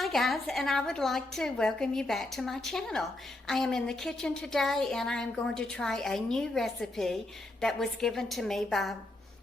Hi guys, and I would like to welcome you back to my channel. I am in the kitchen today and I am going to try a new recipe that was given to me by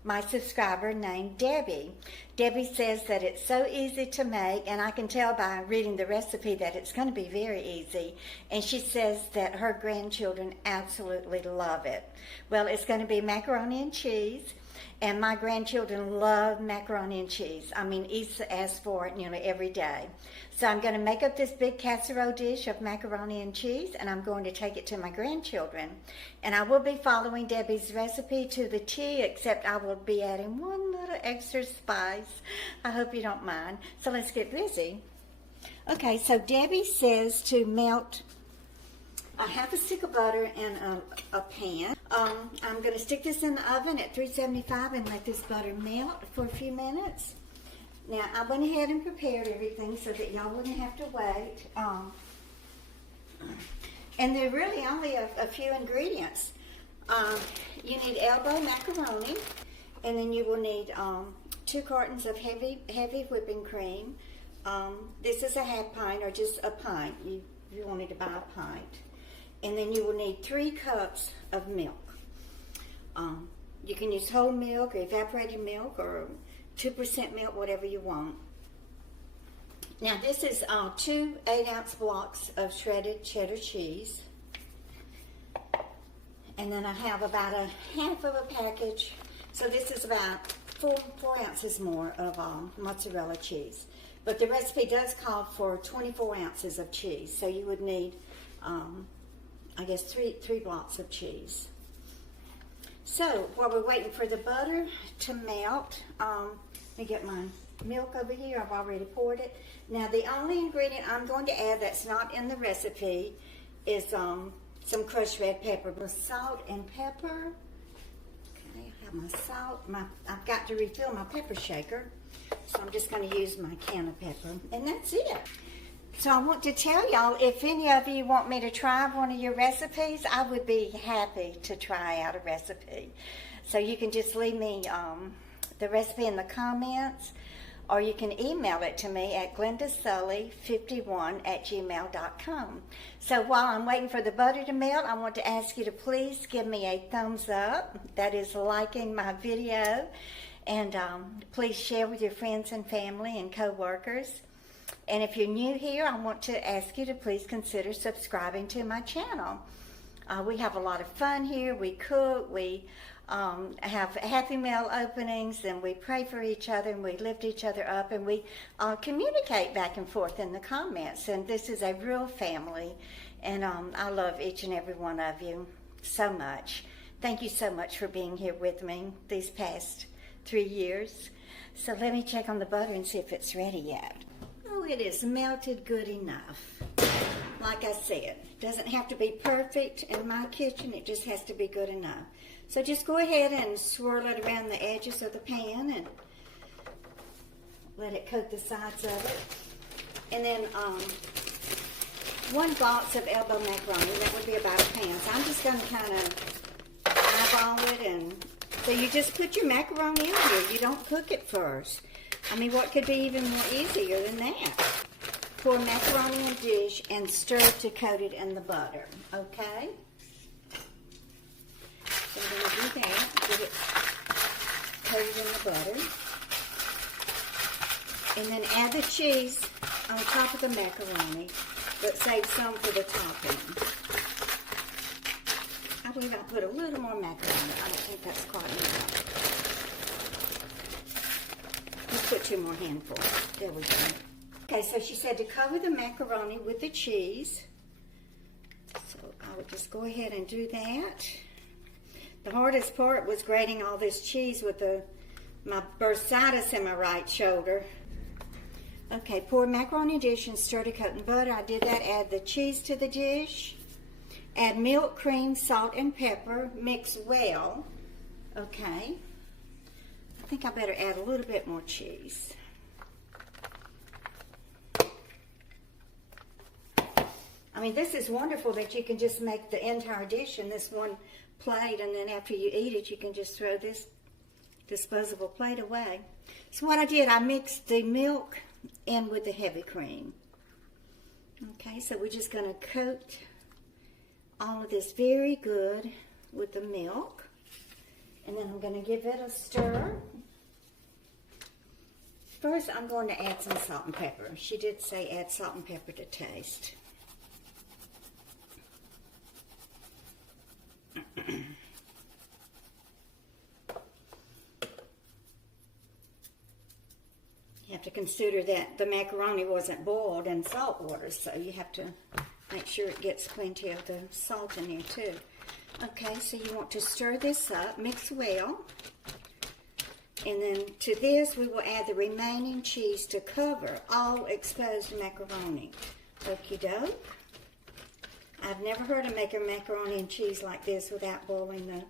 my subscriber named Debbie. Debbie says that it's so easy to make, and I can tell by reading the recipe that it's going to be very easy. And she says that her grandchildren absolutely love it. Well, it's going to be macaroni and cheese. And my grandchildren love macaroni and cheese. I mean, Issa asks for it, every day. So I'm going to make up this big casserole dish of macaroni and cheese, and I'm going to take it to my grandchildren. And I will be following Debbie's recipe to the T, except I will be adding one little extra spice. I hope you don't mind. So let's get busy. Okay, so Debbie says to melt a half a stick of butter in a pan. I'm going to stick this in the oven at 375 and let this butter melt for a few minutes. Now, I went ahead and prepared everything so that y'all wouldn't have to wait. And there are really only a few ingredients. You need elbow macaroni, and then you will need 2 cartons of heavy whipping cream. This is a half pint or just a pint. You wanted to buy a pint. And then you will need 3 cups of milk. You can use whole milk or evaporated milk or 2% milk, whatever you want. Now this is 2 8-ounce blocks of shredded cheddar cheese. And then I have about a half of a package. So this is about 4 ounces more of mozzarella cheese. But the recipe does call for 24 ounces of cheese. So you would need I guess 3 blocks of cheese. So while we're waiting for the butter to melt, let me get my milk over here. I've already poured it. Now the only ingredient I'm going to add that's not in the recipe is some crushed red pepper. With salt and pepper. Okay, I have my salt. I've got to refill my pepper shaker, so I'm just going to use my can of pepper, and that's it. So I want to tell y'all, if any of you want me to try one of your recipes, I would be happy to try out a recipe. So you can just leave me the recipe in the comments, or you can email it to me at glendasully51@gmail.com. So while I'm waiting for the butter to melt, I want to ask you to please give me a thumbs up. That is liking my video. And please share with your friends and family and co-workers. And if you're new here, I want to ask you to please consider subscribing to my channel. We have a lot of fun here. We cook, we have Happy Meal openings, and we pray for each other, and we lift each other up, and we communicate back and forth in the comments. And this is a real family, and I love each and every one of you so much. Thank you so much for being here with me these past 3 years. So let me check on the butter and see if it's ready yet. Oh, it is melted good enough. Like I said, it doesn't have to be perfect in my kitchen. It just has to be good enough. So just go ahead and swirl it around the edges of the pan and let it coat the sides of it. And then 1 box of elbow macaroni. That would be about a pan. So I'm just going to kind of eyeball it. And so you just put your macaroni in here. You don't cook it first. I mean, what could be even more easier than that? Pour macaroni in a dish and stir to coat it in the butter, okay? So I'm going to do that, get it coated in the butter. And then add the cheese on top of the macaroni, but save some for the topping. I believe I'll put a little more macaroni. I don't think that's quite enough. Let's put 2 more handfuls. There we go. Okay, so she said to cover the macaroni with the cheese. So I would just go ahead and do that. The hardest part was grating all this cheese with my bursitis in my right shoulder. Okay, pour macaroni dish and stir to coat in butter. I did that. Add the cheese to the dish. Add milk, cream, salt, and pepper. Mix well. Okay. I think I better add a little bit more cheese. I mean, this is wonderful that you can just make the entire dish in this one plate, and then after you eat it, you can just throw this disposable plate away. So what I did, I mixed the milk in with the heavy cream. Okay, so we're just going to coat all of this very good with the milk. And then I'm going to give it a stir. First, I'm going to add some salt and pepper. She did say add salt and pepper to taste. You have to consider that the macaroni wasn't boiled in salt water, so you have to make sure it gets plenty of the salt in there too. Okay, so you want to stir this up, mix well. And then to this, we will add the remaining cheese to cover all exposed macaroni. Okie doke. I've never heard of making macaroni and cheese like this without boiling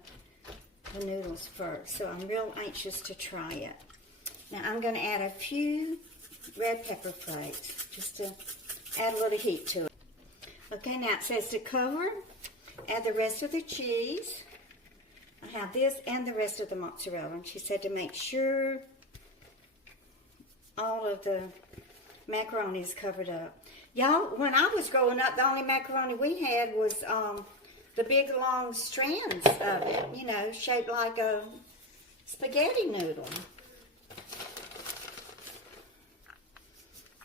the noodles first. So I'm real anxious to try it. Now I'm going to add a few red pepper flakes just to add a little heat to it. Okay, now it says to cover, add the rest of the cheese. I have this and the rest of the mozzarella. And she said to make sure all of the macaroni is covered up. Y'all, when I was growing up, the only macaroni we had was the big long strands of it, you know, shaped like a spaghetti noodle.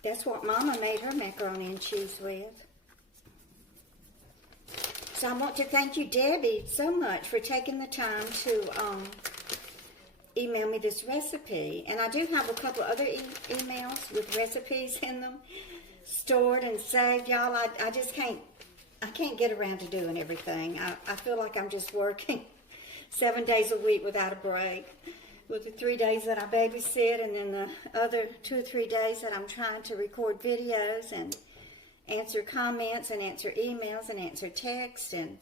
That's what Mama made her macaroni and cheese with. So I want to thank you, Debbie, so much for taking the time to email me this recipe. And I do have a couple other emails with recipes in them stored and saved. Y'all, I just can't get around to doing everything. I feel like I'm just working 7 days a week without a break. With the 3 days that I babysit and then the other 2 or 3 days that I'm trying to record videos and answer comments and answer emails and answer texts. And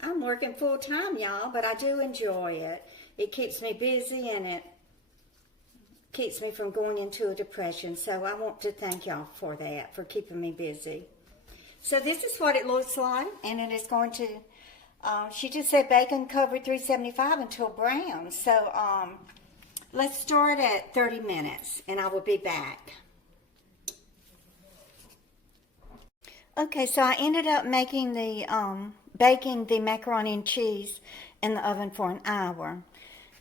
I'm working full time, y'all, but I do enjoy it. It keeps me busy and it keeps me from going into a depression. So I want to thank y'all for that, for keeping me busy. So this is what it looks like, and it is going to, she just said bacon covered 375 until brown. So let's start at 30 minutes and I will be back. Okay, so I ended up making the, baking the macaroni and cheese in the oven for an hour.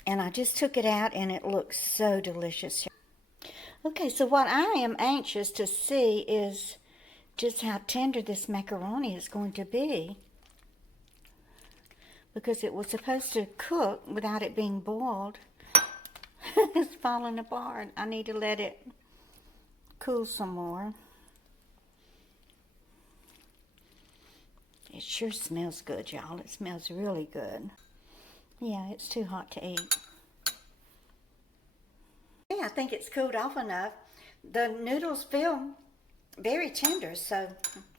And I just took it out and it looks so delicious. Okay, so what I am anxious to see is just how tender this macaroni is going to be. Because it was supposed to cook without it being boiled. It's falling apart. I need to let it cool some more. It sure smells good, y'all. It smells really good. Yeah, it's too hot to eat. Yeah, I think it's cooled off enough. The noodles feel very tender, so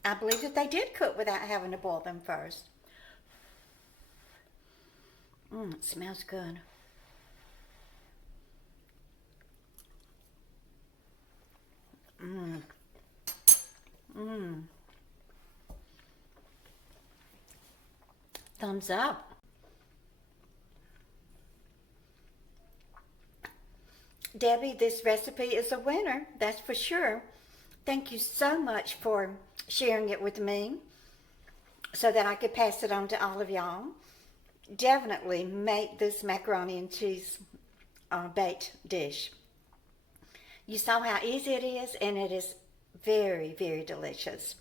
I believe that they did cook without having to boil them first. It smells good. Thumbs up. Debbie, this recipe is a winner, that's for sure. Thank you so much for sharing it with me so that I could pass it on to all of y'all. Definitely make this macaroni and cheese baked dish. You saw how easy it is, and it is very, very delicious.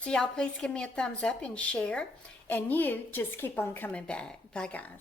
So y'all please give me a thumbs up and share, and you just keep on coming back. Bye guys.